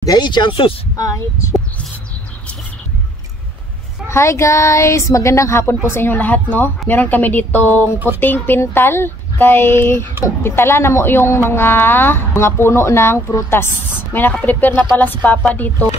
Hi guys! Magandang hapon po sa inyong lahat, no? Meron kami ditong puting pintal. Kay pintala na mo yung mga puno ng prutas. May nakaprepare na pala si Papa dito.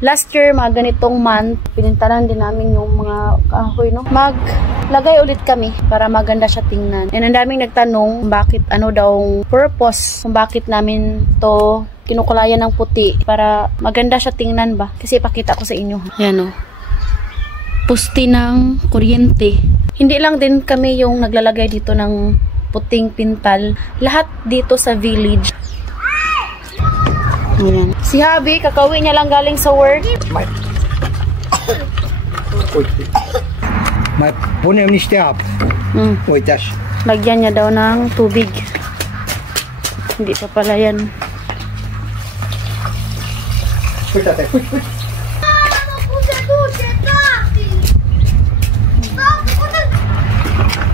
Last year, mga ganitong month, pinintalan din namin yung mga kahoy, no? Maglagay ulit kami para maganda siya tingnan. And ang daming nagtanong bakit ano daw purpose, kung bakit namin to kinukulayan ng puti para maganda siya tingnan ba. Kasi ipakita ko sa inyo. Yan, no? Pusti ng kuryente. Hindi lang din kami yung naglalagay dito ng puting pintal. Lahat dito sa village. Ayan. Si Habi, kakauwi niya lang galing sa work. Mai punem niște apă. Uite așa. Lagyan niya daw ng tubig. Hindi pa pala yan. Uite-te.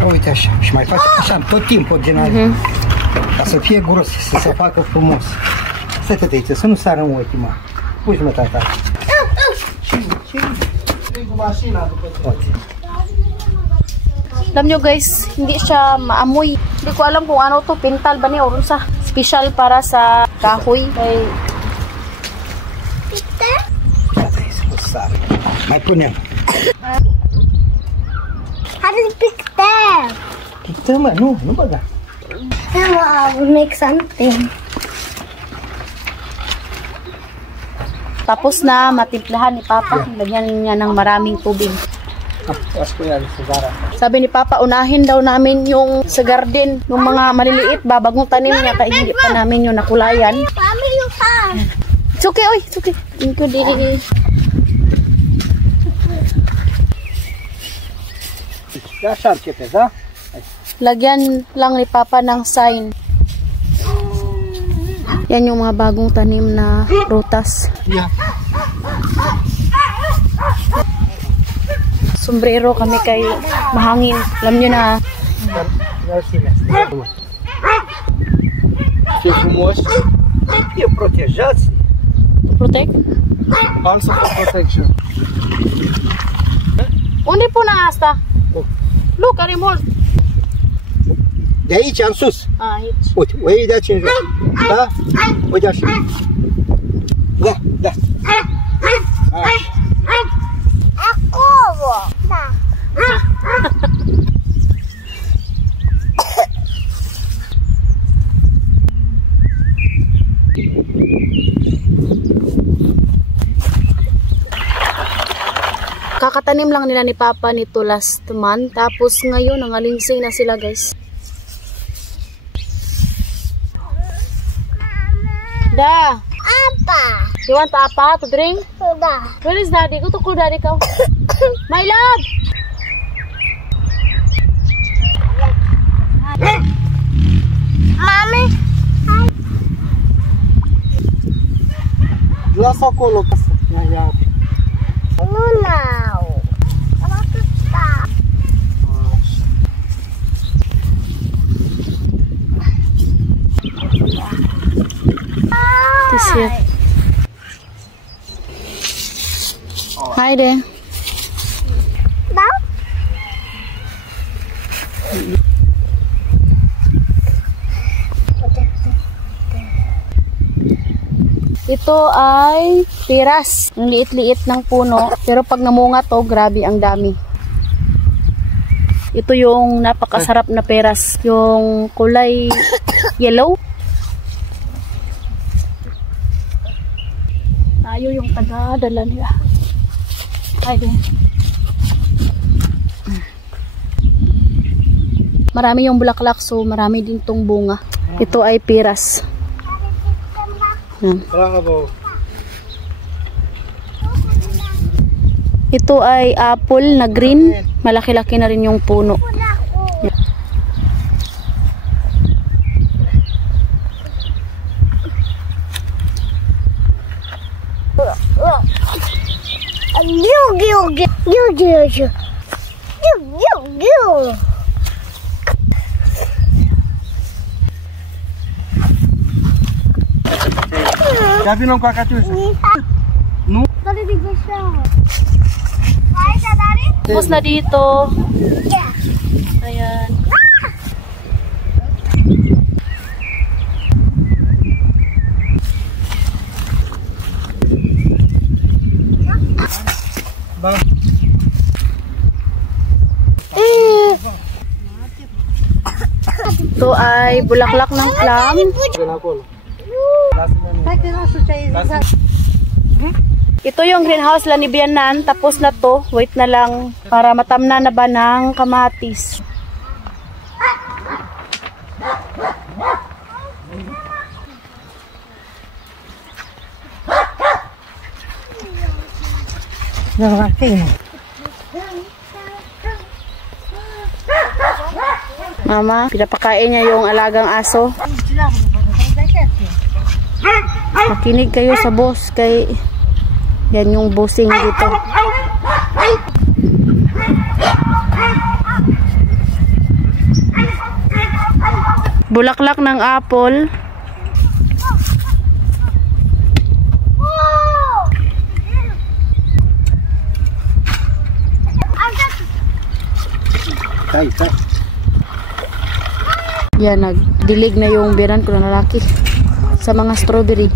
Uite așa. Și mai faci așa tot timpul din aia. Ca să fie gros, să se facă frumos. Stai, tăiță, să nu sară în ochi, mă. Puși-mă, tata. Și cu mașina după toate. Alam nyo guys, hindi siya maamoy. Hindi ko alam kung ano to, pintal ba niya o sa special para sa kahoy. Kay... Tata, să nu sară. Mai punem. How does it pick there? Pictă, mă, nu băga. I will make something. Tapos na matimplahan ni Papa. Lagyan niya ng maraming tubig. Sabi ni Papa, unahin daw namin yung sa garden, yung mga maliliit ba, bagong tanim niya, kaya hindi pa namin yung nakulayan. It's okay, oy, it's okay. Thank you, Didi. Așa începe, da? Lagyan lang ni Papa ng sign. Yan yung mga bagong tanim na prutas. Yeah. Sombrero kami kay mahangin. Alam nyo na. Ce frumos. E protejați. Protect? Also for protection. Unde pune asta? Look, are mult. De aici, în sus. Aici. Uite, o iei de aici în jos. Da? Uite așa. Da. Așa. Acolo. Da. Kakatanim lang nila ni Papa nito last month. Tapos ngayon, nangalingsing na sila guys. Da. Apa. You want apa to drink? Da. Where is Daddy? Go to call Daddy ka. My love! Mami. Lasă acolo ca să ia. Nu n-au. Am atâta. Haide. Da? Ito ay piras. Ang liit-liit ng puno. Pero pag namunga to, grabe ang dami. Ito yung napakasarap na peras. Yung kulay yellow. Tayo yung taga-dala nila. Haydi. Marami yung bulaklak, so marami din tong bunga. Ito ay piras. Yan. Bravo. Ito ay apple na green. Malaki-laki na rin yung puno. Yan. Já viram com a Catiuxa? No. Dali di ko siya. Kaya siya, Daddy? Tapos na dito. Yeah. Ayan. Ba? Ito ay bulaklak ng plum. Ito yung greenhouse la ni Bianan. Tapos na to. Wait na lang para matamna na ba ng kamatis. Mama, pinapakain niya yung alagang aso. Makinig kayo sa boss kay yan yung bossing dito. Bulaklak ng apple. Tay. Yan, nagdilig na yung biran ko na lalaki sa mga strawberry.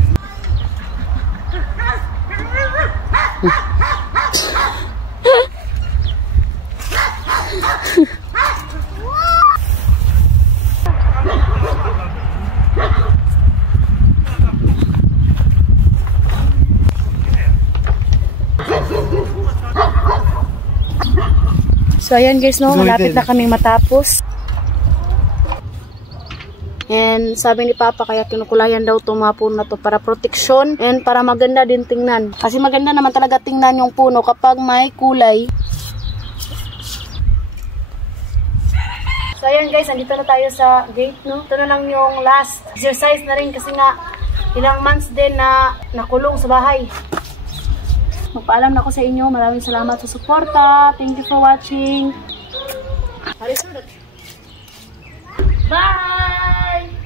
So ayan guys, no, malapit na kaming matapos. And sabi ni Papa, kaya kinukulayan daw itong mga puno na to para proteksyon and para maganda din tingnan. Kasi maganda naman talaga tingnan yung puno kapag may kulay. So ayan guys, andito na tayo sa gate, no. Ito na lang yung last exercise na rin kasi nga ilang months din na nakulong sa bahay. Magpaalam na ako sa inyo. Maraming salamat sa suporta. Thank you for watching. Bye!